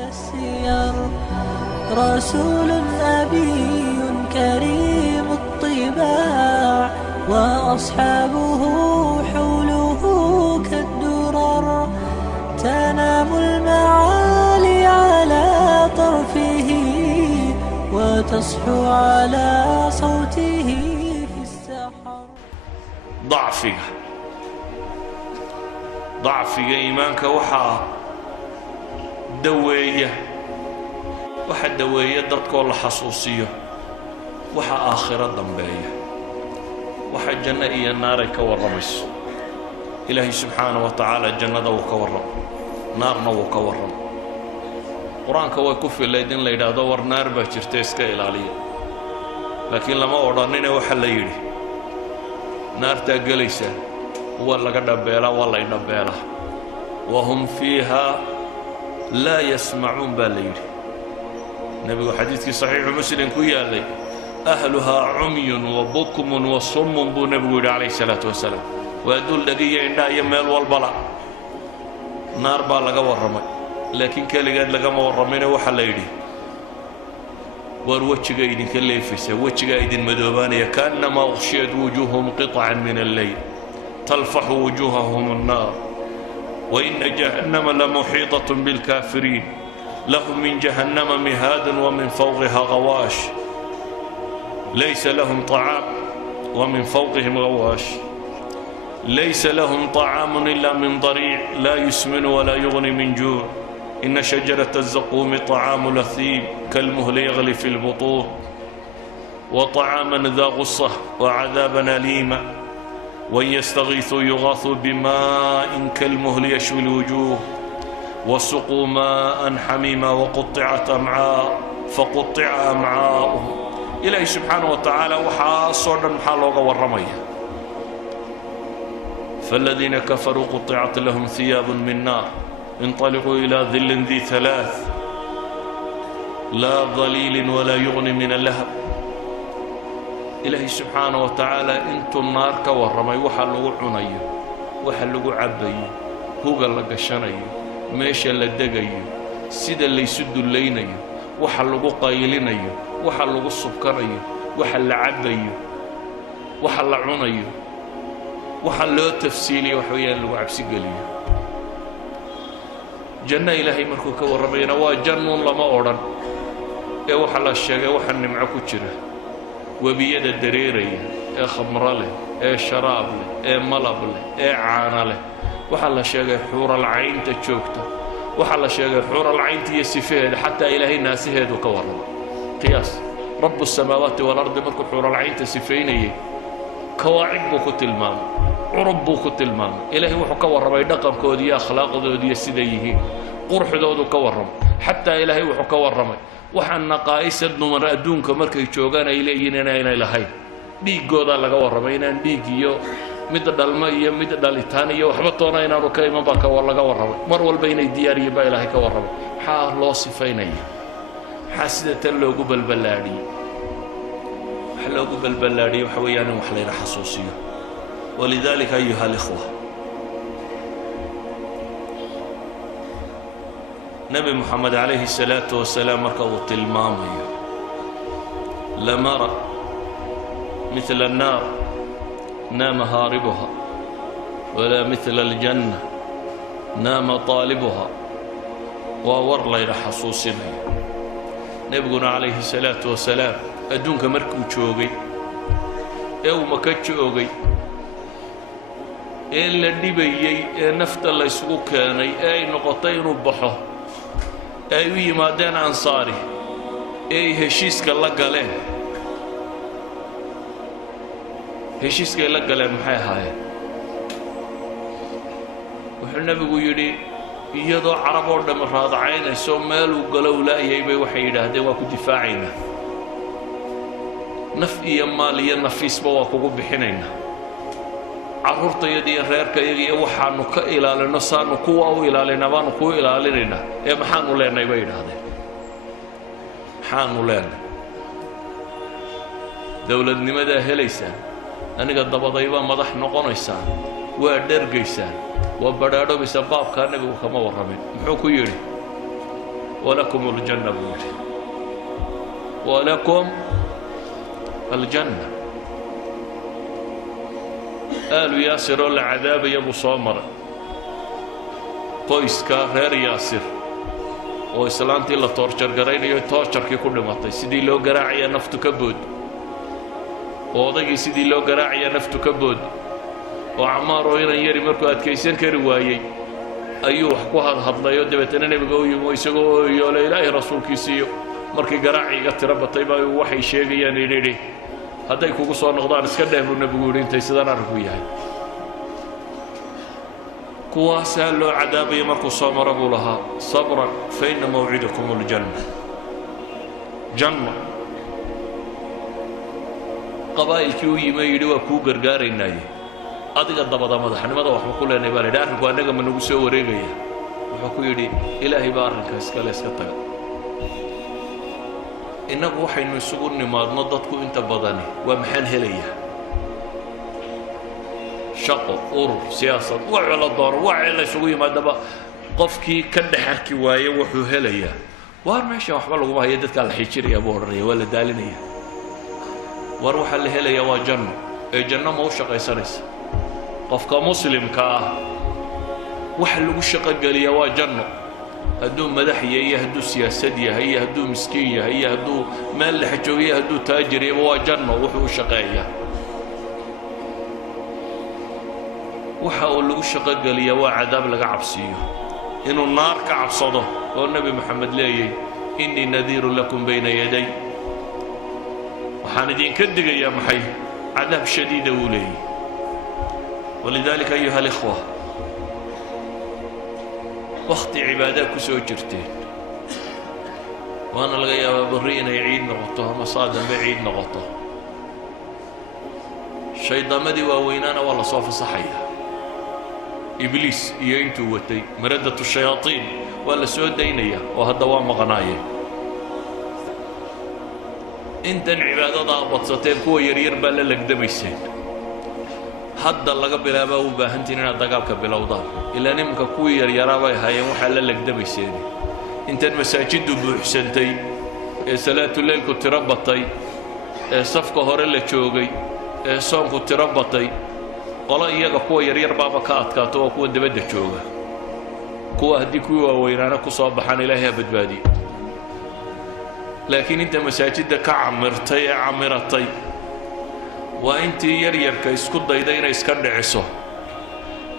السير رسول أبي كريم الطباع وأصحابه حوله كالدرر تنام المعالي على طرفه وتصحو على صوته في السحر. ضعفك إيمانك وحا دوية وحا دوية دتك والله حصوصية وحا آخرة ضمبية وحا جنة إيا النار كورمس إلهي سبحانه وتعالى جنة وكورم نارنا وكورم قرآنك ويكفي الليدين ليدا دور نار باشرتيسك إلالية لكن لما أورانين وحا ليدي نار تاقليسة ولا قدبيلا ولا يدبيلا وهم فيها لا يسمعون بالليل. نبي حديث صحيح مسلم كويا لي أهلها عمي وبكم وصم بو نبي عليه الصلاة والسلام ويدل لقي عندها يميل والبلاء نار بالغا ورمي لكن كالي لقا ما ورمين وحل يدي وروتشقا يدين كالليفسة وتشقا يدين مدوبانية كأنما أغشيت وجوههم قطعا من الليل تلفح وجوههم النار وإن جهنم لمحيطة بالكافرين لهم من جهنم مهاد ومن فوقها غواش ليس لهم طعام ومن فوقهم غواش ليس لهم طعام إلا من ضريع لا يسمن ولا يغني من جوع إن شجرة الزقوم طعام لثيم كالمهل يغلي في البطون وطعاما ذا غصة وعذابا أليما وإن يستغيثوا يغاثوا بماء كالمهل يشوي الوجوه وسقوا ماء حميما وقطعت أمعاء فقطع أمعاؤهم. إلهي سبحانه وتعالى وحاصرا محالوغا والرمية فالذين كفروا قطعت لهم ثياب من نار انطلقوا إلى ظل ذي ثلاث لا ظليل ولا يغني من اللهب. إلهي سبحانه وتعالى انتو النار كورمي وحلقوا عنيو وحلقوا عبيو هوغا لقشانيو ميشا لدقيو سيدا اللي يسدوا اللينيو وحلقوا قايلينيو وحلقوا السبكريو وحل عبيو وحل عنيو وحلقوا تفسيلي وحويا لقوا عبسي قليو. جنة إلهي مركو كورمينا وجنون لما أوران وحل الشيغة وحل نمعكو جره وبيد الدريرية خمر له شراب له ملب له عان له وحلا شيء حور العين تشوكته وحلا شيء حور العين تيسفيه حتى إلهي الناس هيدو كورم قياس رب السماوات والأرض مركو حور العين تسفيني كواعب بوكو تلمام عرب بوكو تلمام إلهي وحو كورم يدقم كودي أخلاق دودي السديه قرح دودو كورم حتى إلهي وحو كورم waxaan naqaayisad numar adduunka markay joogaan ay leeyihiin inay lahayn dhiigooda laga warramay inaan dhiig iyo mid dhalma iyo mid dhalitaan iyo waxba toona inaanu ka iman baa ka laga warramay mar walba inay diyaariyo baa Ilaahay ka warramay maxaa loo sifaynaya maxaa sida tan loogu balbalaadiyay waxa loogu balbalaadiyay waxa weeyaan wax la xasuusiyo ولذلك أيها الإخوة نبي محمد عليه الصلاة والسلام مركض المامي لم أرى مثل النار نام هاربها ولا مثل الجنة نام طالبها وور لير حصوصنا نبينا عليه الصلاة والسلام أدونك مركو تشوغي أو مكتشوغي إلا النبي نفت الله يسوق كاني أي نقطين وبحه أي مادين أنصاري أي هشيسك الله قالين هشيسك الله قالين محي هاي وحنا بيقولي يضع عرب ورد مراد عينه سومال وقالوا لا يبي وحيد هذا واكو دفاعنا نفي مالية نفيس بواكو بحنينا عرورتا يدي reerka iyaga waxaanu ka ilaalino saanu kuwa u ilaalina baanu ku ilaalinayna maxaanu leenay bay yiraahdeen maxaanu leenay dawladnimada helaysa aniga dabadayba madax noqonaysa waa dhergaysa waa badhaadho bisa baabka nabigu kama waramin muxuu ku yiri walakum aljanna buu yidhi walakum aljanna aalu yaasir oo la cadaabaya buu soo maray qoyska reer yaasir oo islaantii la toorjar garaynayo toorjarkii ku dhimatay sidii loo garaacaya naftu ka bood oo odaygii sidii loo garaacaya naftu ka bood oo Camaar oo inan yari markuu adkaysan kari waayey ayuu wax ku hadlayo dabeetana nabiga uu yimo isagoo yoolay ilaahay rasuulkiisiyo markii garaaciga tira batay baa waxay sheegayaan inay hadday kugu soo noqdaan iska dheer buu nabigu yidhi intay sidaan arku yahay kuwaasaa loo cadaabaya markuu soo maro buu lahaa sabran fa inna mawcidakum aljanna janna qabaa'ilkii u yimi yidhi waa kuu gargaaraynaaye adiga dabada madaxnimada waxba ku leenay baa lidhi arrinku annaga ma nagu soo wareegaya wuxuu ku yidhi ilaahay baa arrinka iskale iska taga innagu waxaynu isugu nimaadno dadku inta badani waa maxaan helayaa shaqo urur siyaasad waxa la doono waxa la isugu yimaadaba qofkii ka dhaxarki waaye wuxuu helayaa waar meesha waxba lagu hayo dadka la xijiraya buu oranaya waa la daalinaya war waxa la helayaa waa janno ee janno ma u shaqaysanaysa qofka muslimka ah waxa lagu shaqo galiyaa waa janno hadduu madax yahay hadduu siyaasad yahay hadduu miskiin yahay hadduu meel la xajooyo hadduu taajir yahay waa janno wuxuu u shaqeeyaa waxa uu lagu shaqo galiyaa waa cadaab laga cabsiyo inuu naar ka cabsado oo nabi maxamed leeyay inni nadiirun lakum bayna yaday waxaan idinka digayaa maxay cadaab shadiida uu leeyay ولذلك أيها الإخوة وقت عبادات كسو جرتين وأنا لغاية برينا يعيد نغطوها مصادا بعيد نغطوها الشيطان مدي ووينانا والله صوف صحيح إبليس ينتو وتي مردة الشياطين ولا سود دينية وهالدوام مغناية انت عبادة ضابط ستين كو يرير بلا لك دميسين hadda laga bilaabo u baahantiin inaad dagaalka bilowdaan ilaa nimanka ku yaryaraabay hayeen waxa la lagdamayseen intan masaajidu buuxsantay ee salaatu leelku tirabatay ee safka hore la joogay ee soonku tirabatay qolo iyaga kuwa yaryar baaba ka adkaato oo kuwa dabada jooga kuwa haddii kuwa waaweynaana ku soo baxaan ilaahay badbaadi laakiin inta masaajida ka camirtay ee camiratay waa intii yaryarka isku dayda inay iska dhiciso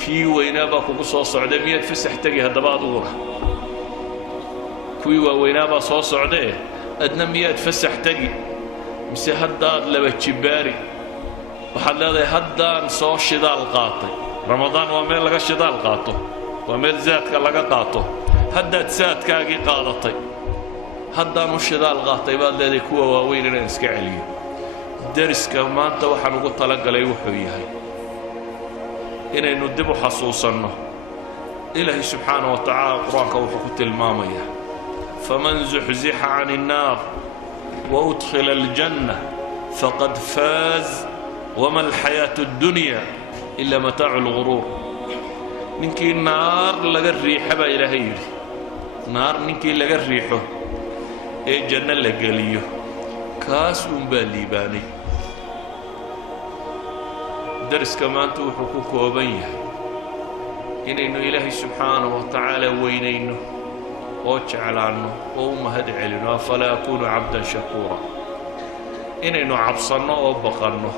kii weynaabaa kugu soo socday miyaad fasax tegi haddaba aduguna kuwii waaweynaabaa soo socdee adna miyaad fasax tegi mise haddaad laba jibaari waxaad leedahay haddaan soo shidaal qaatay ramadaan waa meel laga shidaal qaato waa meel zaadka laga qaato haddaad saadkaagii qaadatay haddaanu shidaal qaatay baad leedahay kuwa waaweyn inaan iska celiyo dariska maanta waxaan ugu talagalay wuxuu yahay inaynu dib u xasuusanno ilaahay subxaanahu wa tacaala qur-aanka wuxuu ku tilmaamayaa faman zuxzixa can innaar wa udkhila aljanna faqad faaz wama alxayaatu addunya ila mataacu lguruur ninkii naar laga riixa baa ilaahay yidhi naar ninkii laga riixo ee janno la geliyo kaas unbaa liibaanay dariska maanta wuxuu ku kooban yahay inaynu ilaahay subxaanahu wa tacaala weynayno oo jeclaanno oo u mahad celino afalaa akuunu cabdan shakuura inaynu cabsanno oo baqanno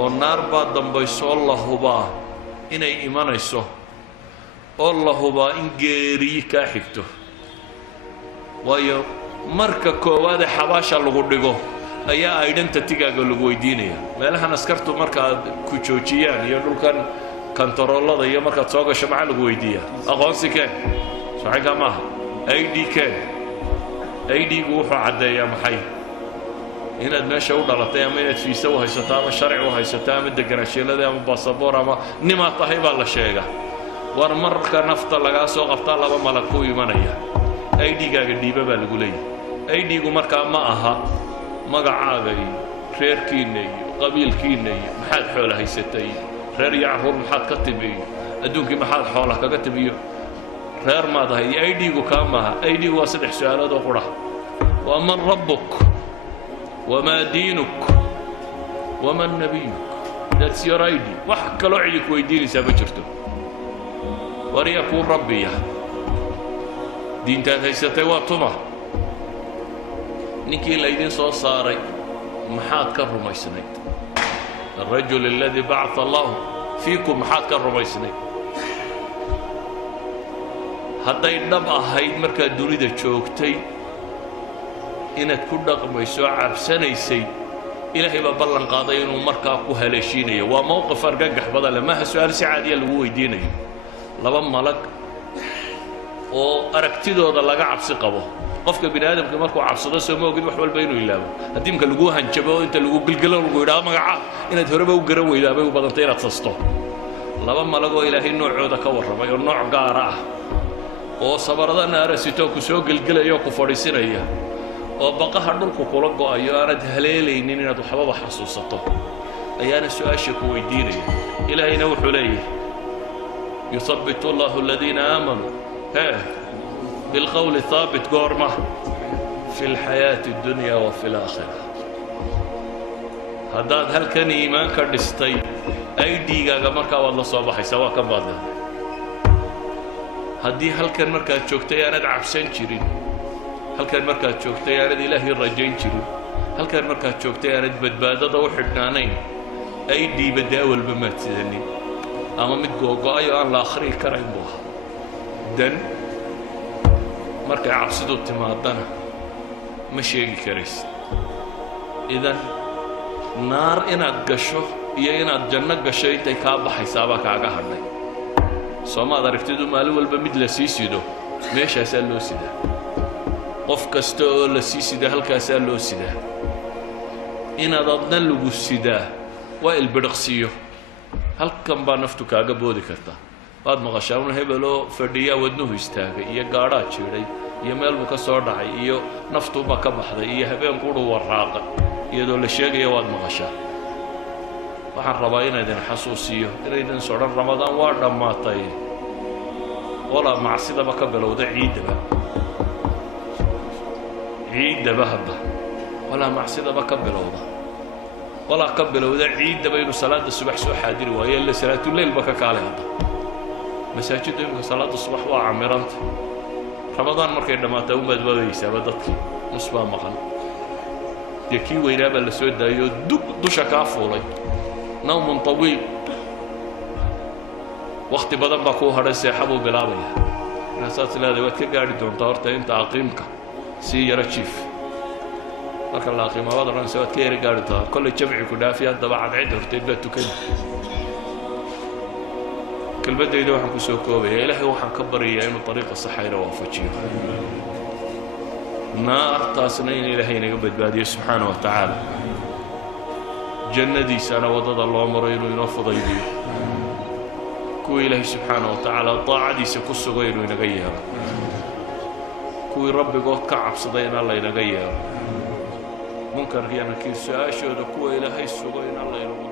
oo naar baa dambayso oo la hubaa inay imanayso oo la hubaa in geeriyi kaa xigto waayo marka koowaad ee xabaasha lagu dhigo ayaa identitygaaga lagu weydiinaya meelahan askartu markaad ku joojiyaan iyo dhulkan kantaroolada iyo markaad soo gasho maxaa lagu weydiiyaa aqoonsi keen saxinka maaha ID keen ID-gu wuxuu caddeeyaa maxay inaad meesha u dhalatay ama inaad fiisa u haysato ama sharci u haysato ama deganaansheelada ama baasaboor ama nimaa tahay baa la sheega war marka nafta lagaa soo qabtaa laba malag ku imanaya ID-gaaga dhiiba baa lagu leeyahay ID-gu markaa ma aha magacaaga iyo reerkiinna iyo qabiilkiinna iyo maxaad xoola haysatay reer iyo carruur maxaad ka timi iyo adduunkii maxaad xoola kaga timi iyo reer maad ahay aydiigu kaa maaha aydiigu waa saddex su-aalood oo qudha waa man rabbuk wamaa diinuk waman nabiyuk that's your id wax kaloo cidi ku weydiinaysaa ma jirto wariya kuu rabbiya diintaad haysatay waa tuma ninkii laydin soo saaray maxaad ka rumaysnayd الرجل الذي بعث الله فيكم maxaad ka rumaysnayd hadday dhab ahayd markaad dunida joogtay inaad ku dhaqmayso cabsanaysay ilaahay baa ballan qaaday inuu markaa ku haleeshiinayo waa mowqif argagax badan leh maaha su-aal si caadiya lagu weydiinayo laba malag oo aragtidooda laga cabsi qabo qofka bini aadamka markuu cabsado soo ma ogid wax walba inuu ilaabo haddii marka lagu hanjabo inta lagu gilgilo lagu yidhaho magaca inaad horeba u garan weydaa bay u badantay inaad sasto laba malag oo ilaahay noocooda ka warramay oo nooc gaara ah oo sabarada naarasitoo ku soo gelgelaya oo ku fadhiisinaya oo baqaha dhulku kula go'ayo aanad haleelaynin inaad waxbaba xasuusato ayaana su-aasha ku weydiinaya ilaahayna wuxuu leeyahay yuthabbitu allahu aladiina aamanuu بالقول الثابت قرمة في الحياة الدنيا وفي الآخرة هذا هل كان إيمان كردستي أي ديجا مركا والله صباحي سواء كم بعد هدي هل كان مركا تشوكتي أنا دعب سنشرين هل كان مركا تشوكتي أنا إلهي الرجين شرين هل كان مركا تشوكتي أنا بدبادة وحدنا نين أي دي بداول بما تزني أما متجوجا أيوة أنا الآخرين كريم بوها دن markay cabsidu timaadana ma sheegi karaysid idan naar inaad gasho iyo inaad janno gasho intay kaa baxaysaabaa kaaga hadhay soomaad aragtidu maalin walba mid la sii sido meeshaasaa loo sidaa qof kasta oo la sii sida halkaasaa loo sidaa inaad adna lagu sidaa waa ilbidhiqsiyo halkan baa naftu kaaga boodi karta waad maqashaa un hebeloo fadhiyaa wadnuhu istaagay iyo gaadhaa jiidhay iyo meel buu ka soo dhacay iyo naftuuba ka baxday iyo habeenkuudhu warraaqa iyadoo la sheegaya waad maqashaa waxaan rabaa inaydin xasuusiyo inaydin sodhan ramadaan waa dhammaatay walaa macsidaba ka bilowda ciiddaba hadda walaa macsidaba ka bilowda walaa ka bilowda ciiddaba inuu salaada subax soo xaadiri waayo illa salaatuleylba ka kaalay hadda masaajidda imika salaada subax waa camiranta ramadaan markay dhammaataa u badbaadaysaaba dadkii nus baa maqan dee kii weynaa baa la soo daayoo dusha kaa fuulay nawmun tawiil wakti badan baa kuu hadhay seexa buu bilaabaya inaasaad leedahay waad ka gaadhi doontaa horta inta aqiimka sii yaro jiif marka la aqiimo waad odhanaysa waad ka yara gaadhi doontaa kollay jamci ku dhaafi haddaba cadcid horteed baa tukani كلمتي waxaan ku soo koobaya ilaahay waxaan ka bariyaa inuu dariiqa saxayna waafajiyo naartaasna in ilaahay naga badbaadiyo subxaanahu wa tacaala jannadiisana wadada loo maro inuu inoo fudaydiyo kuwii ilaahay subxaanahu wa tacaala daacadiisa ku sugo inuu inaga yeelo kuwii rabbigood ka cabsaday in alla inaga yeelo munkarkiiyo nakiir su-aashooda kuwa ilaahay sugo in alla inagu